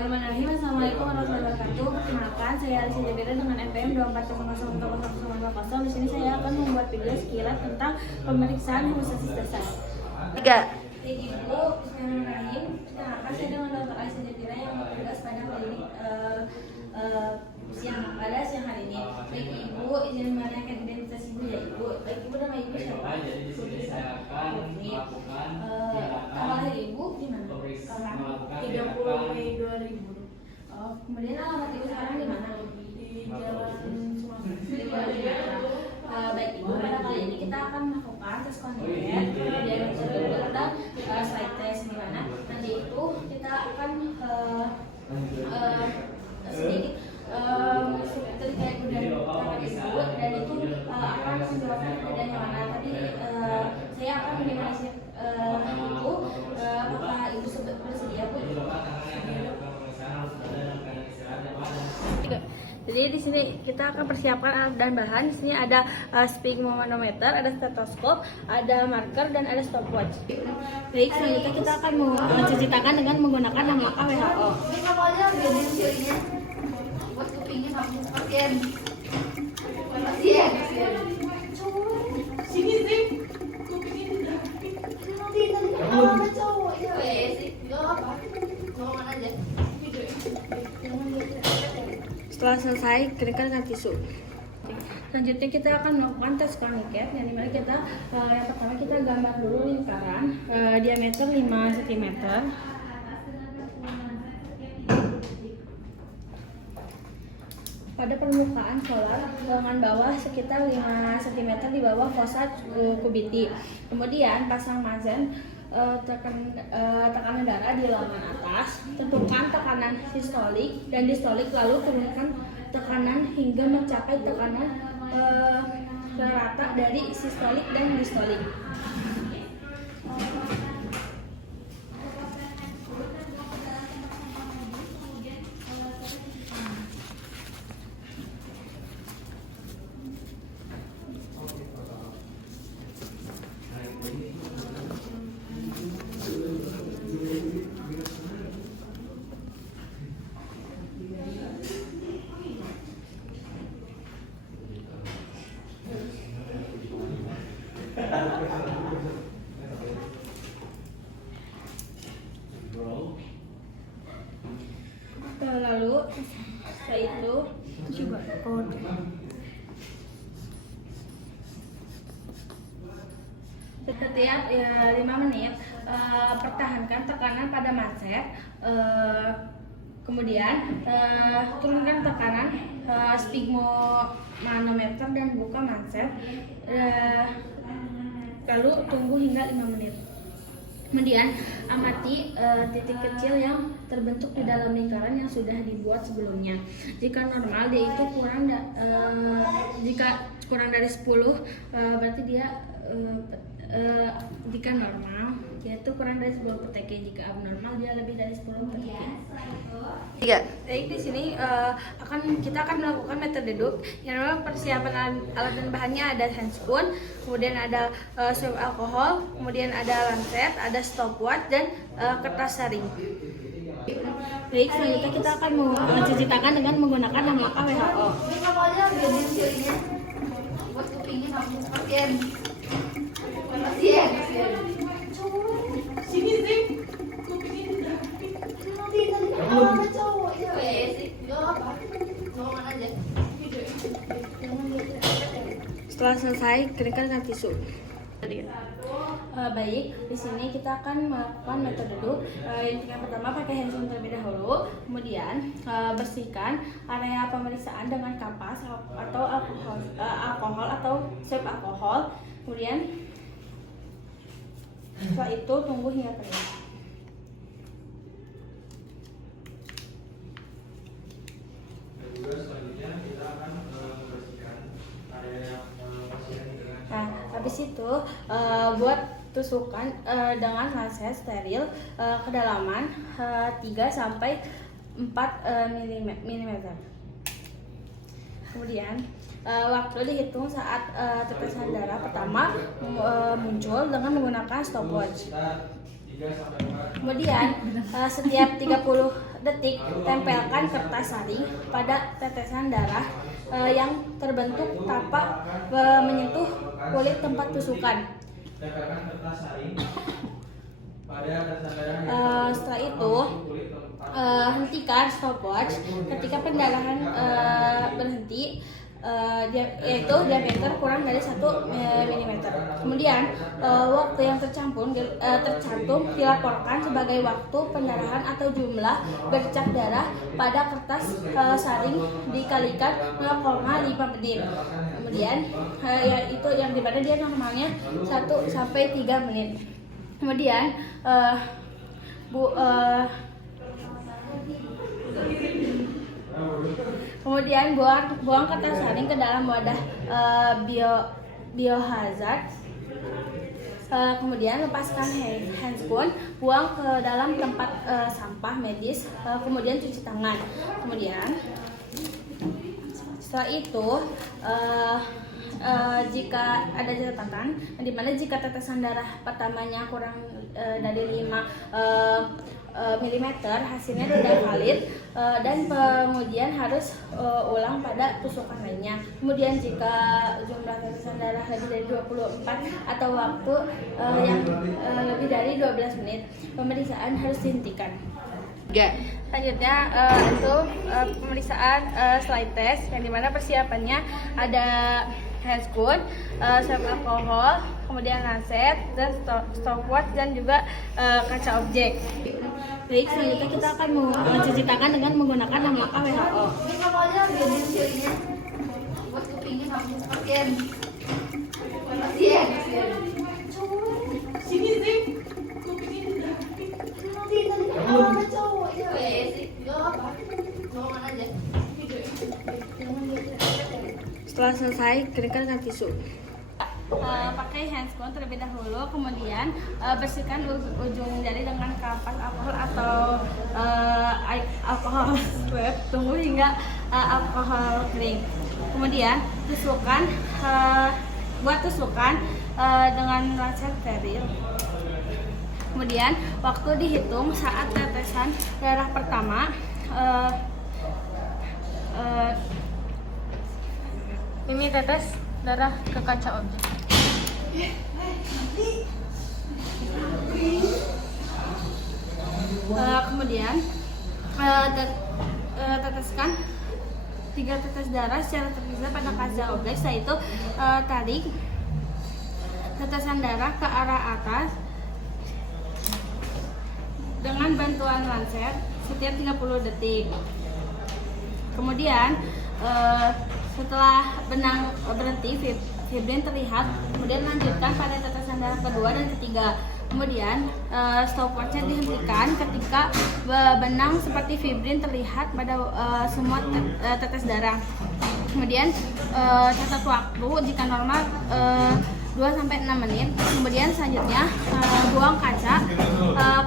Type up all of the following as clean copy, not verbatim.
Bismillahirrahmanirrahim. Assalamualaikum warahmatullahi wabarakatuh. Perkenalkan, saya Alicia Jabira dengan NPM 24001020. Di sini saya akan membuat video sekilas tentang pemeriksaan hemostasis dasar. 3. Ibu, Bismillahirrahmanirrahim. Perkenalkan, saya dengan Dr. Alicia Jabira yang bertugas pada klinik siang hari ini. Baik Ibu, izin menanyakan identitas Ibu ya Ibu. Baik Ibu, nama Ibu siapa? Tanggal lahir Ibu di mana? 30 Mei 2000. Oh, kemudian alamat Ibu sekarang di mana? Di Jalan Sumatera. Baik Ibu, pada kali ini kita akan melakukan tes kondimen, kemudian dan slide test di mana nanti itu kita akan sedikit terkait dengan tangan Ibu dan itu akan menjawabkan keadaan yang mana tadi saya akan mendefinisi Ibu apakah Ibu bersedia Bu? Jadi di sini kita akan persiapkan alat dan bahan. Di sini ada sphygmomanometer, ada stetoskop, ada marker dan ada stopwatch. Baik, selanjutnya kita akan mencuci tangan dengan menggunakan nama WHO. Buat kupingnya kamu pasien. Sini sih. Kupingnya cowok ya. Sih. Enggak apa. Ngomong aja. Setelah selesai, keringkan dengan tisu. Selanjutnya kita akan melakukan tes korniket, yang dimana kita yang pertama kita gambar dulu lingkaran diameter 5 cm. Pada permukaan solar lengan bawah sekitar 5 cm di bawah fossa kubiti. Kemudian pasang mazen tekanan darah di lengan atas, tentukan tekanan sistolik dan distolik, lalu turunkan tekanan hingga mencapai tekanan rata dari sistolik dan distolik. Lalu setelah itu coba setiap 5 menit pertahankan tekanan pada manset, kemudian turunkan tekanan sphygmomanometer dan buka manset, lalu tunggu hingga 5 menit. Kemudian amati titik kecil yang terbentuk di dalam lingkaran yang sudah dibuat sebelumnya. Jika normal dia itu jika kurang dari 10 berarti dia jika normal yaitu kurang dari 10 PTK. Jika abnormal dia lebih dari 10 PTK. 3. Baik, di sini kita akan melakukan metode DUP. Yang memang persiapan alat dan bahannya ada handspoon, kemudian ada swab alkohol, kemudian ada lancet, ada stopwatch dan kertas saring. Baik, selanjutnya kita akan mencuci tangan dengan menggunakan nama WHO. Kamu aja bikin sirinya. Buat kupingnya kamu pasien. Sini sih. Kupingnya cowok ya. Sih. Enggak apa. Ngomong aja. Setelah selesai, keringkan dengan tisu. Baik, di sini kita akan melakukan metode DUP. Yang pertama pakai handphone terlebih dahulu, kemudian bersihkan area pemeriksaan dengan kapas atau alkohol atau swab alkohol. Kemudian setelah itu tunggu hingga kering. Nah, habis itu buat tusukan dengan lancet steril kedalaman 3 sampai 4 mm. Kemudian waktu dihitung saat tetesan darah pertama muncul dengan menggunakan stopwatch. Kemudian setiap 30 detik tempelkan kertas saring pada tetesan darah yang terbentuk tanpa menyentuh kulit tempat tusukan. Setelah itu hentikan stopwatch ketika pendarahan berhenti, yaitu diameter kurang dari 1 mm. Kemudian waktu yang tercantum dilaporkan sebagai waktu pendarahan atau jumlah bercak darah pada kertas saring dikalikan 0,5 menit. Kemudian yaitu yang dimana dia normalnya 1 sampai 3 menit. Kemudian Kemudian buang kertas saring ke dalam wadah biohazard. Kemudian lepaskan handscoon, buang ke dalam tempat sampah medis. Kemudian cuci tangan. Kemudian setelah itu jika ada catatan, di mana jika tetesan darah pertamanya kurang dari 5 mm, hasilnya tidak valid dan pengujian harus ulang pada tusukan lainnya. Kemudian jika jumlah tetesan darah lebih dari 24 atau waktu yang lebih dari 12 menit, pemeriksaan harus dihentikan. Selanjutnya untuk pemeriksaan slide test, yang dimana persiapannya ada handscoon, swab alkohol, kemudian lancet, dan stopwatch, dan juga kaca objek. Baik, selanjutnya kita akan mencuci tangan dengan menggunakan 6 langkah WHO. Setelah selesai, keringkan dengan tisu. Pakai handscoon terlebih dahulu, kemudian bersihkan ujung jari dengan kapas alkohol atau alkohol swab, tunggu hingga alkohol kering. Kemudian buat tusukan dengan lancet steril. Kemudian waktu dihitung saat tetesan darah pertama. Ini tetes darah ke kaca objek. Kemudian teteskan 3 tetes darah secara terpisah pada kaca objek. Setelah itu tarik tetesan darah ke arah atas dengan bantuan lancet setiap 30 detik. Kemudian setelah benang berhenti, fibrin terlihat, kemudian lanjutkan pada tetesan darah kedua dan ketiga. Kemudian stopwatchnya dihentikan ketika benang seperti fibrin terlihat pada semua tetes darah. Kemudian catat waktu jika normal 2-6 menit. Kemudian selanjutnya buang kaca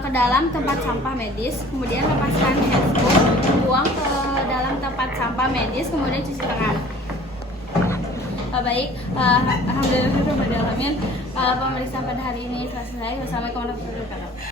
ke dalam tempat sampah medis. Kemudian lepaskan handscoon, buang ke dalam tempat sampah medis. Kemudian cuci tangan. Baik, alhamdulillah pemeriksaan pada hari ini selesai. Wassalamualaikum warahmatullahi wabarakatuh.